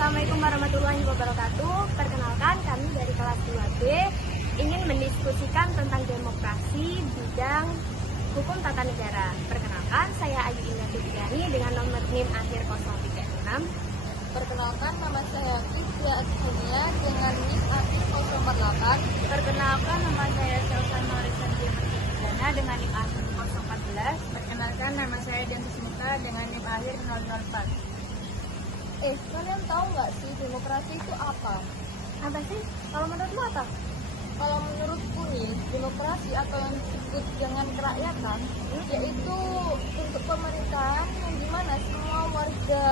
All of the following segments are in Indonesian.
Assalamualaikum warahmatullahi wabarakatuh. Perkenalkan, kami dari kelas 2B ingin mendiskusikan tentang demokrasi bidang hukum tata negara. Perkenalkan, saya Ayu Indah Subiani dengan nomor NIM akhir 036. Perkenalkan, nama saya Kisya Atsania dengan NIM akhir 048. Perkenalkan, nama saya Selsa Norisan Diana dengan NIM akhir 014. Perkenalkan, nama saya Densus Muka dengan NIM akhir 004. Kalian tahu nggak sih demokrasi itu apa? Apa sih? Kalau menurutmu apa? Kalau menurutku nih, demokrasi atau yang disebut dengan kerakyatan, yaitu untuk pemerintahan yang dimana semua warga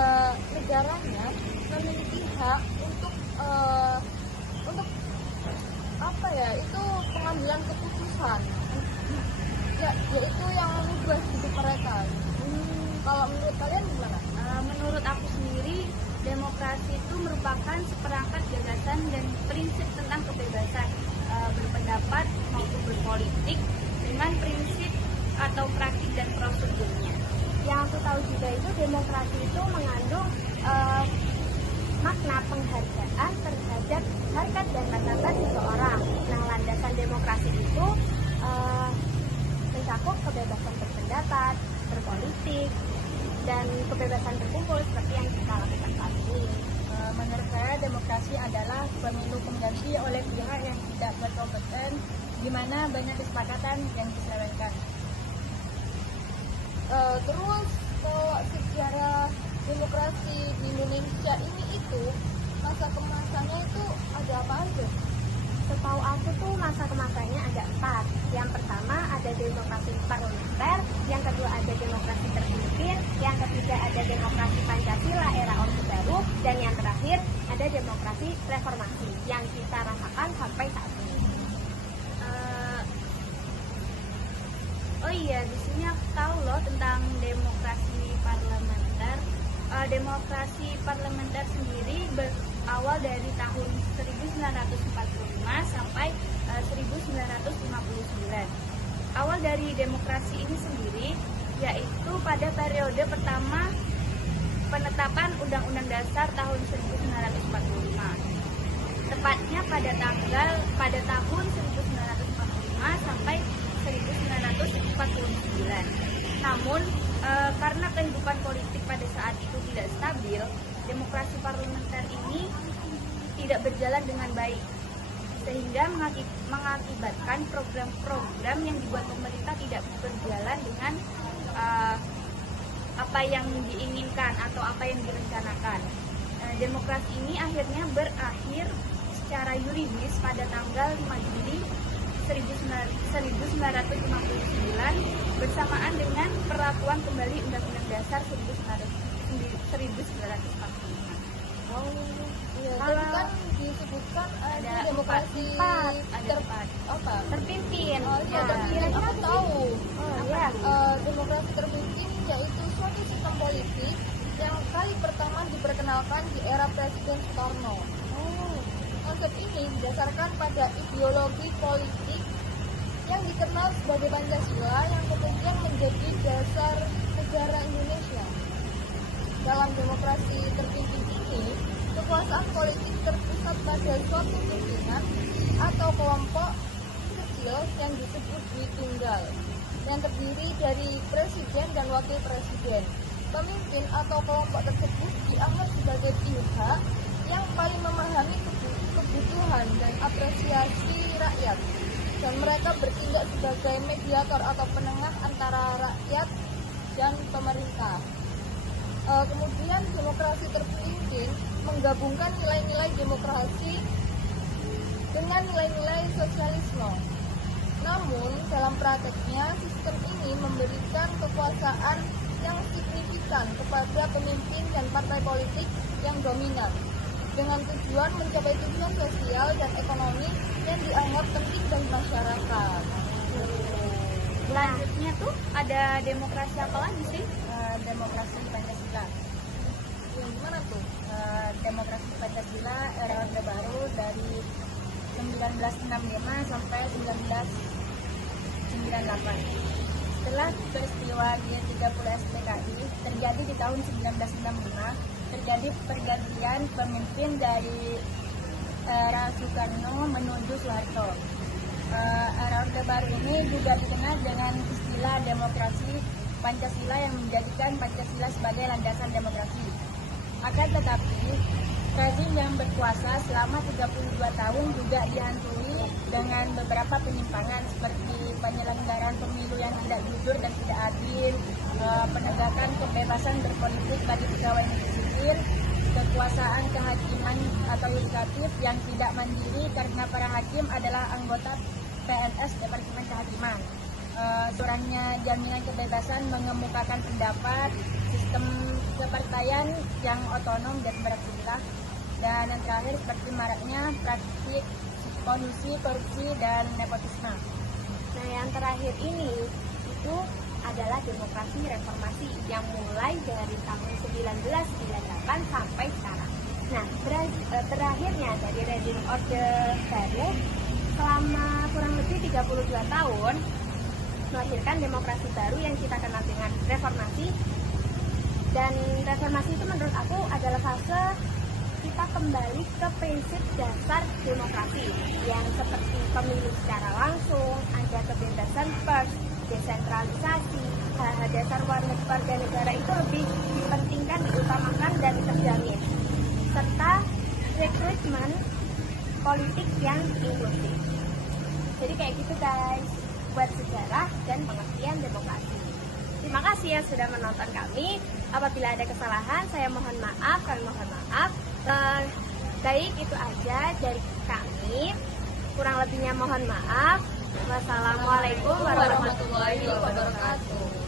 negaranya memiliki hak untuk itu pengambilan keputusan, yaitu yang mengubah hidup mereka. Kalau menurut kalian gimana? Menurut aku sendiri, demokrasi itu merupakan seperangkat gagasan dan prinsip tentang kebebasan berpendapat maupun berpolitik dengan prinsip atau praktik dan prosedurnya. Yang aku tahu juga itu demokrasi itu mengandung makna penghargaan terhadap harkat dan martabat seseorang. Nah, landasan demokrasi itu mencakup kebebasan berpendapat, berpolitik, dan kebebasan berkumpul seperti yang kita lakukan saat ini. Menurut saya, demokrasi adalah pemilu pengganti oleh pihak yang tidak berkompeten, di mana banyak kesepakatan yang diselewengkan. Terus, kalau sejarah demokrasi di Indonesia ini itu, masa kemasannya itu ada apa aja? Setahu aku tuh masa kemasannya ada 4. Yang pertama ada demokrasi parlementer, yang kedua ada demokrasi terpimpin, yang ketiga ada demokrasi Pancasila era Orde Baru, dan yang terakhir ada demokrasi reformasi yang kita rasakan sampai saat ini. Oh iya, di sini aku tahu loh tentang demokrasi parlementer. Demokrasi parlementer sendiri berawal dari tahun 1945 sampai 1959. Awal dari demokrasi ini sendiri yaitu pada periode pertama penetapan Undang-Undang Dasar tahun 1945. Tepatnya pada tahun 1945 sampai 1949. Namun karena kehidupan politik pada saat itu tidak stabil, demokrasi parlementer ini tidak berjalan dengan baik, sehingga mengakibatkan program-program yang dibuat pemerintah tidak berjalan dengan apa yang diinginkan atau apa yang direncanakan. Demokrasi ini akhirnya berakhir secara yuridis pada tanggal 5 Juli 1959 bersamaan dengan perlakuan kembali Undang-Undang Dasar 1945. Oh iya, tadi kan disebutkan ada demokrasi terpimpin. Oh iya, terpimpin aku tahu. Demokrasi terpimpin yaitu suatu sistem politik yang kali pertama diperkenalkan di era Presiden Soekarno. Konsep ini didasarkan pada ideologi politik yang dikenal sebagai Pancasila yang kemudian menjadi dasar negara Indonesia. Dalam demokrasi terpimpin ini, kekuasaan politik terpusat pada suatu pimpinan atau kelompok kecil yang disebut duit tunggal, yang terdiri dari presiden dan wakil presiden. Pemimpin atau kelompok tersebut dianggap sebagai pihak yang paling memahami kebutuhan dan apresiasi rakyat, dan mereka bertindak sebagai mediator atau penengah antara rakyat dan pemerintah. Kemudian demokrasi terpimpin menggabungkan nilai-nilai demokrasi dengan nilai-nilai sosialisme. Namun dalam prakteknya sistem ini memberikan kekuasaan yang signifikan kepada pemimpin dan partai politik yang dominan, dengan tujuan mencapai tujuan sosial dan ekonomi yang dianggap penting bagi masyarakat. Selanjutnya tuh ada demokrasi apa lagi sih? Demokrasi Pancasila. Yang gimana tuh? Demokrasi Pancasila era Orde Baru dari 1965 sampai 1998. Setelah peristiwa G30 SPKI terjadi di tahun 1965, terjadi pergantian pemimpin dari era Soekarno menuju Soeharto. Era Orde Baru ini juga dikenal dengan istilah demokrasi Pancasila yang menjadikan Pancasila sebagai landasan demokrasi. Akan tetapi, rezim yang berkuasa selama 32 tahun juga dihantui dengan beberapa penyimpangan seperti penyelenggaraan pemilu yang tidak jujur dan tidak adil, penegakan kebebasan berpolitik bagi pegawai negeri sipil, kekuasaan kehakiman atau yudikatif yang tidak mandiri karena para hakim adalah anggota PNS Departemen Kehakiman. Kurangnya jaminan kebebasan mengemukakan pendapat, sistem kepartaian yang otonom dan beraktivitas, dan yang terakhir seperti maraknya praktik kolusi, korupsi, dan nepotisme. Nah, yang terakhir ini itu adalah demokrasi reformasi yang mulai dari tahun 1998 sampai sekarang. Nah, berakhirnya dari rezim Orde Baru selama kurang lebih 32 tahun melahirkan demokrasi baru yang kita kenal dengan reformasi. Dan reformasi itu menurut aku adalah fase kita kembali ke prinsip dasar demokrasi yang seperti pemilu secara langsung, ada kebebasan pers, desentralisasi, hal-hal dasar warga negara itu lebih dipentingkan, diutamakan dan terjamin, serta rekrutmen politik yang inklusif. Jadi kayak gitu guys, buat sejarah dan pengertian demokrasi. Terima kasih yang sudah menonton kami. Apabila ada kesalahan, saya mohon maaf, kami mohon maaf. Baik, itu aja dari kami. Kurang lebihnya mohon maaf. Wassalamualaikum warahmatullahi wabarakatuh.